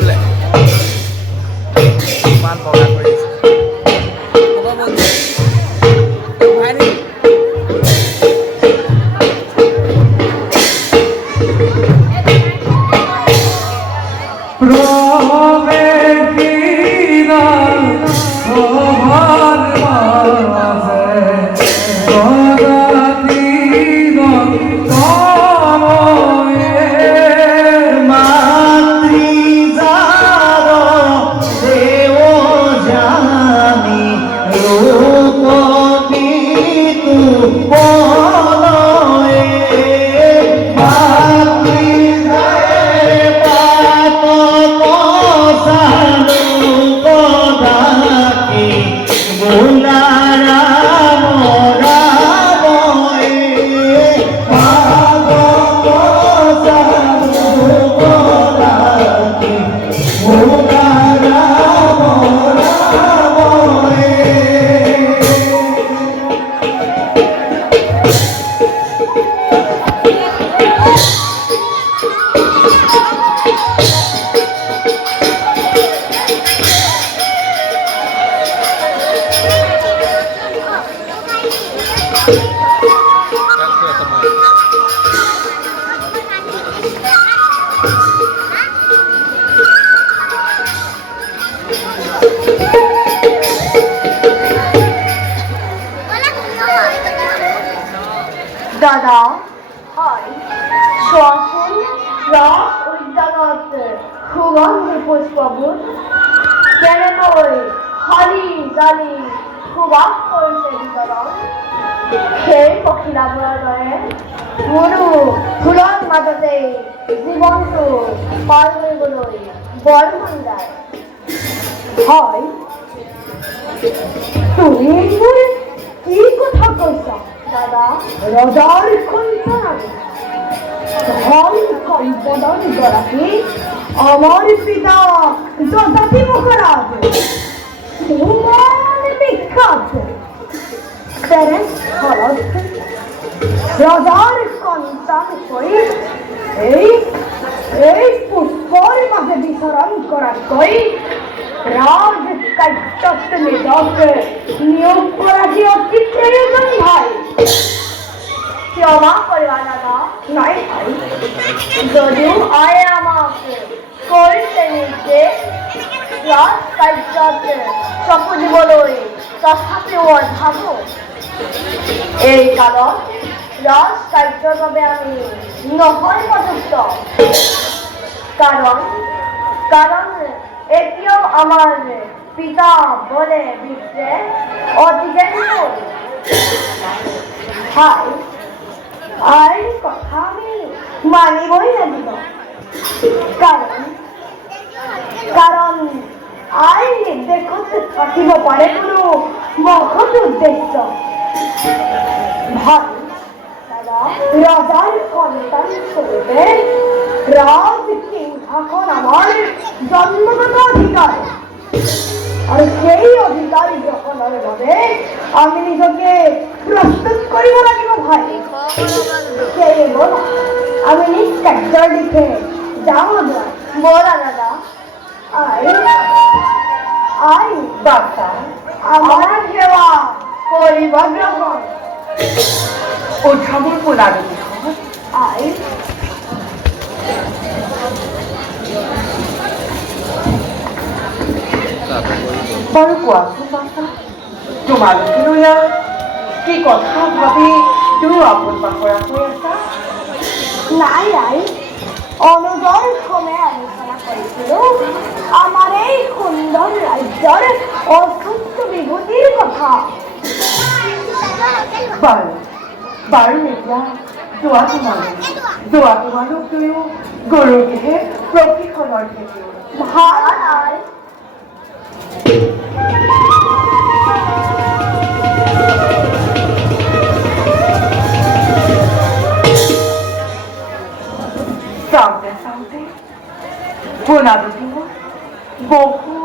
imposible. দাদা হয়। শ্বসন রস উদ্যানত সুগন্ধি পুষ্পবুধ কেনেকৈ হলি জালি সুবাস কৰিছে ভিতৰত সেই মাজতে জীৱনটো পাৰ কৰিবলৈ বৰ মন যায়। হয়, তুমি কি কথা কৈছা, দাদা? ৰজাৰ সন্তান। ধন সম্পদৰ গৰাকী, আমাৰ পিতা যজাতি মহাৰাজ। ৰজাৰ সন্তান হৈ এই এই পুষ্পৰ মাজে বিচৰণ কৰাতকৈ ৰাজ কাৰ্যত নিজকে নিয়োগ কৰাটো অতি প্ৰয়োজন ভাই ক্ষমা কৰিবা দাদা নাই ভাই যদিও আয়ে আমাক কৰিছে নিজে ৰাজ কাৰ্যত চকু দিবলৈ তথাপিও ভাবোঁ এই কালত ৰাজ কাৰ্যৰ বাবে আমি নহয় উপযুক্ত কাৰণ কাৰণ এতিয়াও আমাৰ পিতা বলে বিশ্বে অতিজেন হাই আইন কথা আমি মানিবই লাগিব কাৰণ কাৰণ আইন নিৰ্দেশত থাকিব পাৰে কোনো মহৎ উদ্দেশ্য। ভালো ৰজাৰ সন্তান স্বৰূপে ৰাজ সিংহাসন আমাৰ জন্মগত অধিকাৰ আৰু সেই অধিকাৰ গ্ৰহণৰ বাবে আমি নিজকে প্ৰস্তুত কৰিব লাগিব ভাই। সেয়ে ব'লা আমি নিজ কাৰ্যৰ দিশে যাওঁ ব'লা দাদা আই আই বাবা আমাৰ সেৱা কৰিব বাবা তোমালোকেনো ইয়াৰ কি কথা ভাবি দুয়ো আপোন পাহৰা হৈ আছা? নাই আই অনুজৰ ক্ৰমে আলোচনা কৰিছিলোঁ আমাৰ এই সুন্দৰ ৰাজ্যৰ অসুস্থ বিভূতিৰ কথা। બાળો બાળો એટલા দোয়া তোমারও দোয়া তোমারও প্রিয় গরু গৃহে প্রকৃষণর থেকে ভাড়ায় চাউতে চাউতে বোনা দুটি বহু